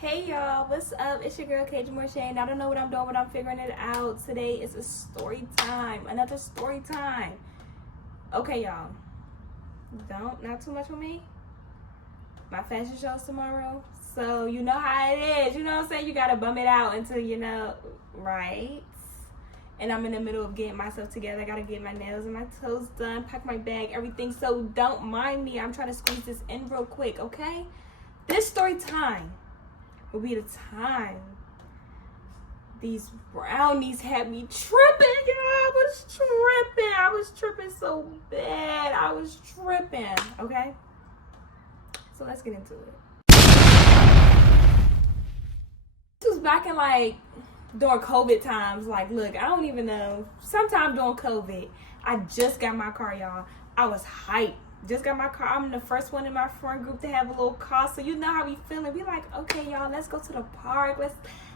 Hey y'all, what's up? It's your girl KJ Morshane. I don't know what I'm doing, but I'm figuring it out. Today is a story time, another story time. Okay, y'all, not too much with me. My fashion show's tomorrow, so you know how it is. You know what I'm saying? You gotta bum it out until you know, right? And I'm in the middle of getting myself together. I gotta get my nails and my toes done, pack my bag, everything. So don't mind me. I'm trying to squeeze this in real quick, okay? This story time will be the time these brownies had me tripping, y'all. I was tripping so bad. I was tripping, okay? So let's get into it. This was back in during COVID times. Look, I don't even know. Sometime during COVID, I just got my car, y'all. I was hyped. Just got my car. I'm the first one in my friend group to have a little car, so you know how we feeling. We like, okay, y'all, let's go to the park.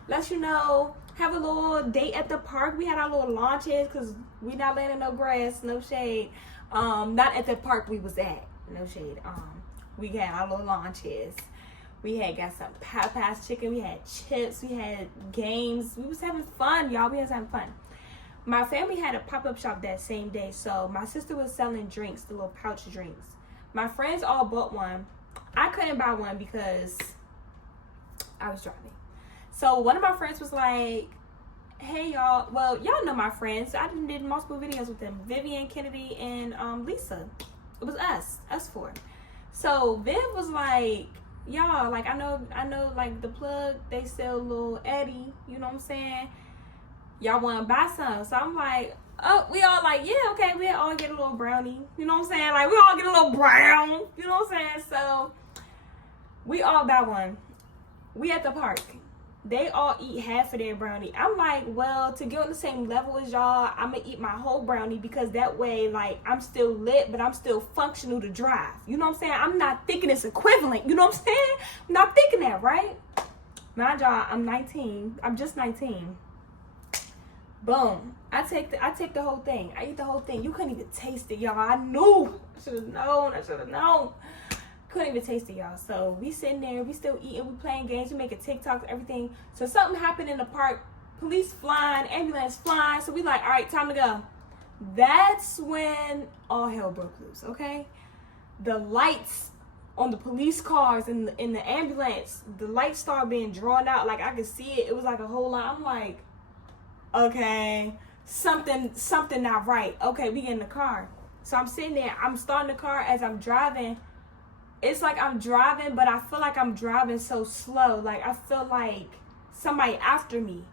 Let's have a little date at the park. We had our little launches because we not laying in no grass, no shade. Not at the park we was at, no shade. We had our little launches. We had got some Popeyes chicken. We had chips. We had games. We was having fun, y'all. We was having fun. My family had a pop-up shop that same day, so my sister was selling drinks, the little pouch drinks. My friends all bought one. I couldn't buy one because I was driving. So one of my friends was like, hey, y'all. Well, y'all know my friends. I did multiple videos with them. Vivian, Kennedy, and Lisa. It was us four. So Viv was like, y'all, I know, the plug, they sell little Eddie, you know what I'm saying? Y'all want to buy some? So I'm like, oh, we all like, yeah, okay, we all get a little brownie, you know what I'm saying? We all get a little brown, you know what I'm saying? So we all buy one. We at the park. They all eat half of their brownie. I'm like, well, to get on the same level as y'all, I'm going to eat my whole brownie because that way, I'm still lit, but I'm still functional to drive. You know what I'm saying? I'm not thinking it's equivalent. You know what I'm saying? I'm not thinking that, right? Mind y'all, I'm 19. I'm just 19. Boom. I take the whole thing. I eat the whole thing. You couldn't even taste it, y'all. I knew. I should have known. Couldn't even taste it, y'all. So we sitting there, we still eating, we playing games, we making TikToks, everything. So something happened in the park. Police flying, ambulance flying. So we like, all right, time to go. That's when all hell broke loose, okay? The lights on the police cars and in the ambulance, the lights started being drawn out. I could see it. It was like a whole lot. I'm like, okay, something not right. Okay, we get in the car. So I'm sitting there, I'm starting the car as I'm driving. It's like I'm driving, but I feel like I'm driving so slow. I feel like somebody after me.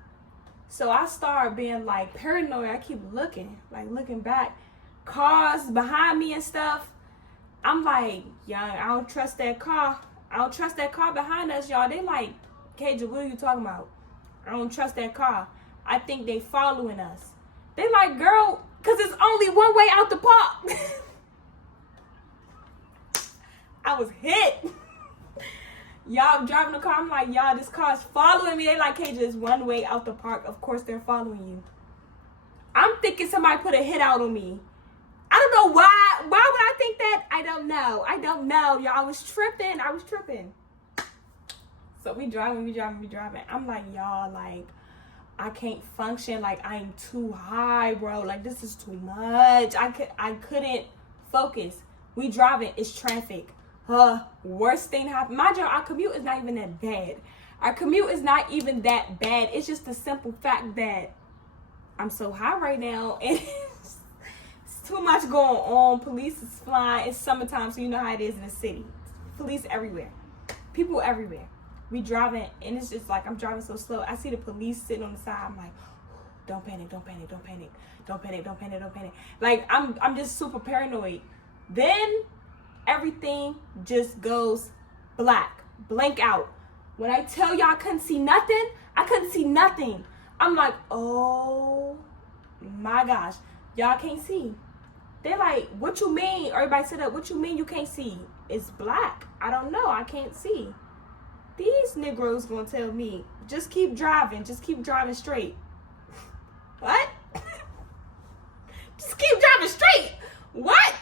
So I start being paranoid. I keep looking back. Cars behind me and stuff. I'm like, young, I don't trust that car. I don't trust that car behind us, y'all. They like, KJ, what are you talking about? I don't trust that car. I think they following us. They like, girl, because it's only one way out the park. I was hit. Y'all, I'm driving the car. I'm like, y'all, this car's following me. They like, KJ, it's one way out the park. Of course they're following you. I'm thinking somebody put a hit out on me. I don't know why. Why would I think that? I don't know. Y'all, I was tripping. So we driving. I'm like, y'all, I can't function. I'm too high, bro. This is too much. I couldn't focus. We driving. It's traffic. Worst thing happened. Mind you, our commute is not even that bad. It's just the simple fact that I'm so high right now and it's too much going on. Police is flying. It's summertime, so you know how it is in the city. Police everywhere. People everywhere. We driving and it's just I'm driving so slow. I see the police sitting on the side. I'm like, don't panic. I'm just super paranoid. Then everything just goes blank out. When I tell y'all I couldn't see nothing. I'm like, oh my gosh, y'all can't see. They're like, what you mean? Everybody sit up. What you mean you can't see? It's black. I don't know. I can't see. These Negroes gonna tell me, just keep driving straight. What? Just keep driving straight. What?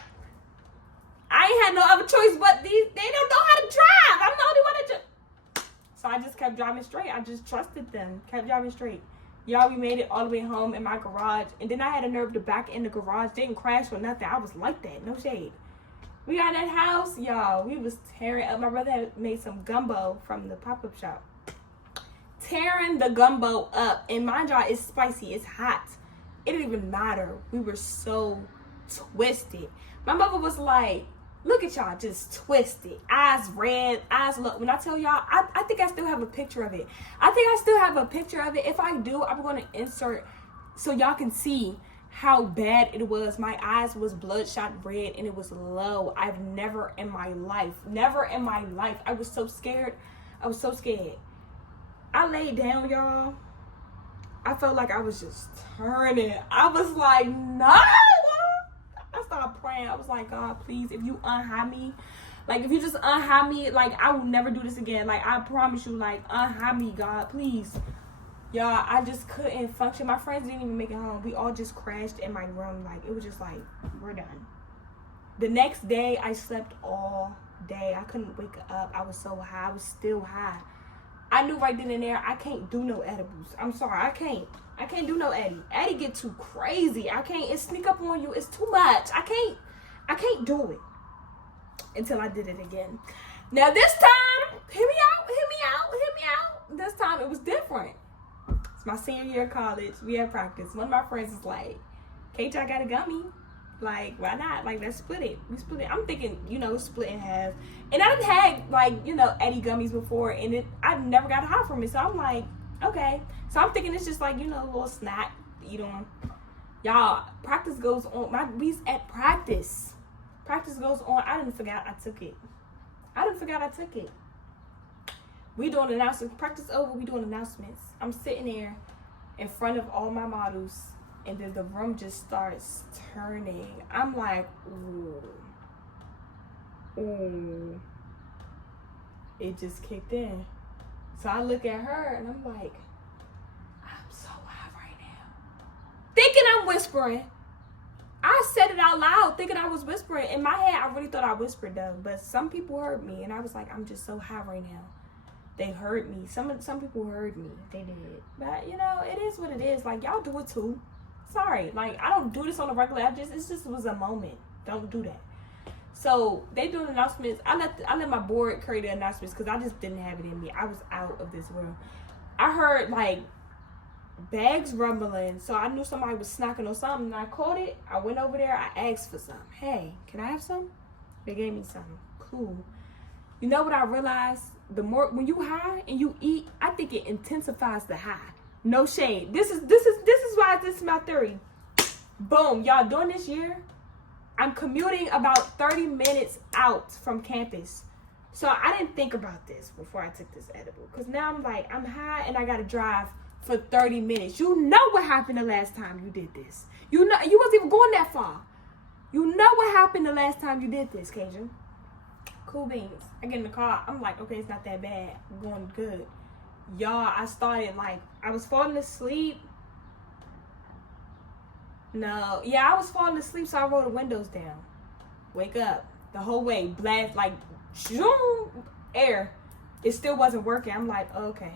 I ain't had no other choice but they don't know how to drive. I'm the only one that So I just kept driving straight. I just trusted them. Kept driving straight. Y'all, we made it all the way home in my garage. And then I had a nerve to back in the garage. Didn't crash or nothing. I was like that. No shade. We got that house, y'all. We was tearing up. My brother had made some gumbo from the pop-up shop. Tearing the gumbo up. And mind y'all, it's spicy. It's hot. It didn't even matter. We were so twisted. My mother was like, look at y'all, just twisted. Eyes red, eyes look. When I tell y'all, I think I still have a picture of it. If I do, I'm going to insert so y'all can see how bad it was. My eyes was bloodshot red and it was low. I've never in my life, I was so scared. I laid down, y'all. I felt like I was just turning. I was like, no. I started praying. I was like, God, please, if you unhide me, like, if you just unhide me, like, I will never do this again. Like, I promise you, like, unhide me, God, please. Y'all, I just couldn't function. My friends didn't even make it home. We all just crashed in my room. Like, it was just like, we're done. The next day, I slept all day. I couldn't wake up. I was so high. I was still high. I knew right then and there, I can't do no edibles. I'm sorry, I can't do no Eddie. Eddie get too crazy. I can't. It sneak up on you. It's too much. I can't do it. Until I did it again. Now this time, hear me out. This time it was different. It's my senior year of college. We had practice. One of my friends is like, Kate, I got a gummy. Like, why not? Like, let's split it. We split it. I'm thinking, split in half. And I done had, like, Eddie gummies before, and I never got high from it. So I'm like, okay. So I'm thinking it's just like, a little snack to eat on. Y'all, practice goes on. We's at practice. Practice goes on. I didn't forget I took it. We doing announcements. Practice over, we doing announcements. I'm sitting there in front of all my models, and then the room just starts turning. I'm like, ooh. It just kicked in. So I look at her, and I'm like, I'm so high right now. Thinking I'm whispering. I said it out loud, thinking I was whispering. In my head, I really thought I whispered, though. But some people heard me, and I was like, I'm just so high right now. They heard me. Some people heard me. They did. But, it is what it is. Like, y'all do it, too. Sorry. Like, I don't do this on a regular. It just was a moment. Don't do that. So, they doing announcements. I let my board create the announcements because I just didn't have it in me. I was out of this world. I heard, like, bags rumbling. So, I knew somebody was snacking on something. And I caught it. I went over there. I asked for some. Hey, can I have some? They gave me some. Cool. You know what I realized? The more, when you high and you eat, I think it intensifies the high. No shade. This is why this is my theory. Boom. Y'all, during this year, I'm commuting about 30 minutes out from campus. So I didn't think about this before I took this edible. Because now I'm like, I'm high and I got to drive for 30 minutes. You know what happened the last time you did this. You wasn't even going that far. You know what happened the last time you did this, Cajun. Cool beans. I get in the car. I'm like, okay, it's not that bad. I'm going good. Y'all, I started like, I was falling asleep. No. Yeah, I was falling asleep, so I rolled the windows down. Wake up. The whole way. Blast, like, zoom, air. It still wasn't working. I'm like, okay.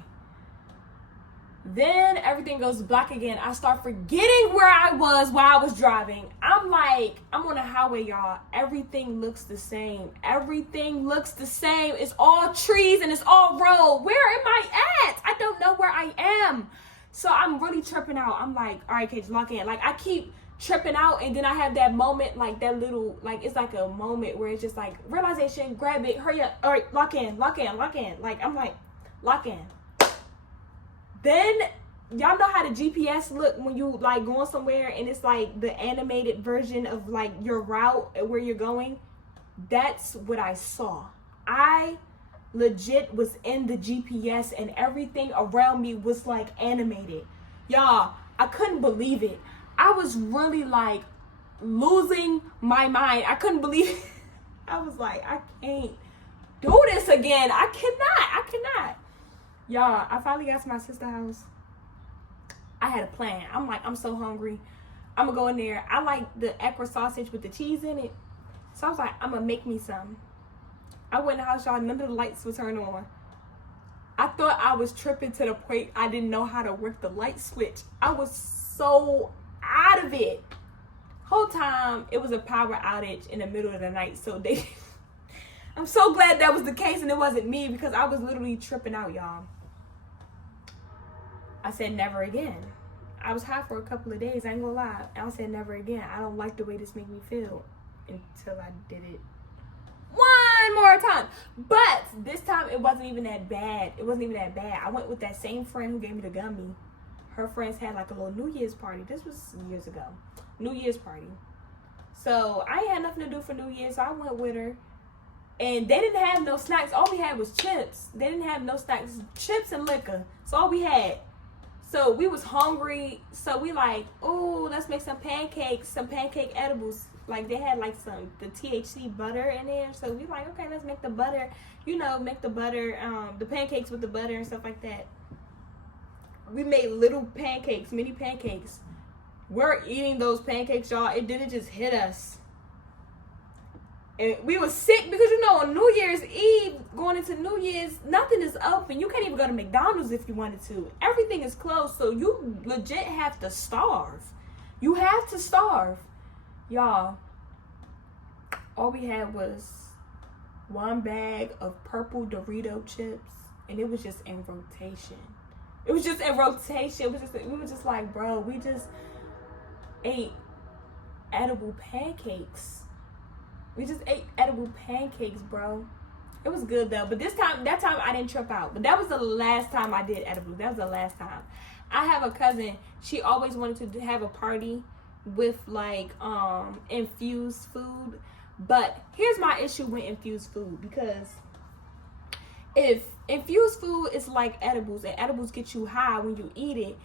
Then everything goes black again. I start forgetting where I was while I was driving. I'm like, I'm on a highway, y'all. Everything looks the same. It's all trees and it's all road. Where am I at? I don't know where I am. So I'm really tripping out. I'm like, all right, Cage, lock in. Like, I keep tripping out, and then I have that moment, like that little, like, it's like a moment where it's just like, realization, grab it, hurry up. All right, lock in. Like, I'm like, lock in. Then, y'all know how the GPS look when you, like, going somewhere and it's, like, the animated version of, like, your route where you're going? That's what I saw. I legit was in the GPS and everything around me was, like, animated. Y'all, I couldn't believe it. I was really, like, losing my mind. I couldn't believe it. I was like, I can't do this again. I cannot. Y'all, I finally got to my sister's house. I had a plan. I'm like, I'm so hungry. I'm going to go in there. I like the ekra sausage with the cheese in it. So I was like, I'm going to make me some. I went in the house, y'all. None of the lights were turned on. I thought I was tripping to the point I didn't know how to work the light switch. I was so out of it. Whole time it was a power outage in the middle of the night, so they I'm so glad that was the case and it wasn't me, because I was literally tripping out, y'all. I said never again. I was high for a couple of days, I ain't gonna lie. I said never again. I don't like the way this made me feel, until I did it one more time. But this time it wasn't even that bad. It wasn't even that bad. I went with that same friend who gave me the gummy. Her friends had like a little New Year's party. This was years ago. New Year's party. So I ain't had nothing to do for New Year's, so I went with her. And they didn't have no snacks. All we had was chips. They didn't have no snacks. Chips and liquor. That's all we had. So we was hungry. So we like, oh, let's make some pancakes, some pancake edibles. Like they had like the THC butter in there. So we like, okay, let's make the butter, make the butter, the pancakes with the butter and stuff like that. We made little pancakes, mini pancakes. We're eating those pancakes, y'all. It didn't just hit us. And we were sick because, on New Year's Eve, going into New Year's, nothing is open. You can't even go to McDonald's if you wanted to. Everything is closed, so you legit have to starve. You have to starve. Y'all, all we had was one bag of purple Dorito chips, and it was just in rotation. It was just in rotation. We were just like, bro, we just ate edible pancakes. We just ate edible pancakes, bro. It was good though. But that time I didn't trip out. But that was the last time I did edibles. That was the last time. I have a cousin. She always wanted to have a party with like infused food. But here's my issue with infused food, because if infused food is like edibles, and edibles get you high when you eat it,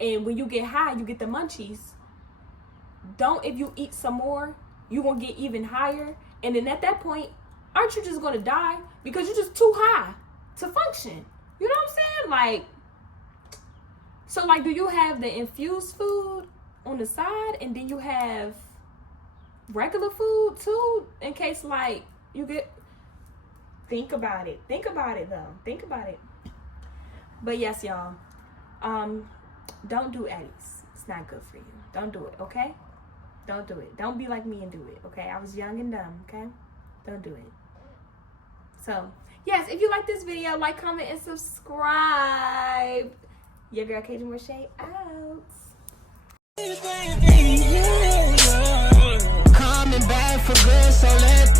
and when you get high you get the munchies, if you eat some more, you gonna get even higher, and then at that point, aren't you just gonna die because you're just too high to function? You know what I'm saying? Like, so like, do you have the infused food on the side, and then you have regular food too, in case like you get? Think about it though. Think about it. But yes, y'all, don't do eddies. It's not good for you. Don't do it, okay? Don't do it. Don't be like me and do it, okay? I was young and dumb, okay? Don't do it. So, yes, if you like this video, like, comment, and subscribe. Your girl, Cajun Roche, out. Coming back for good, so let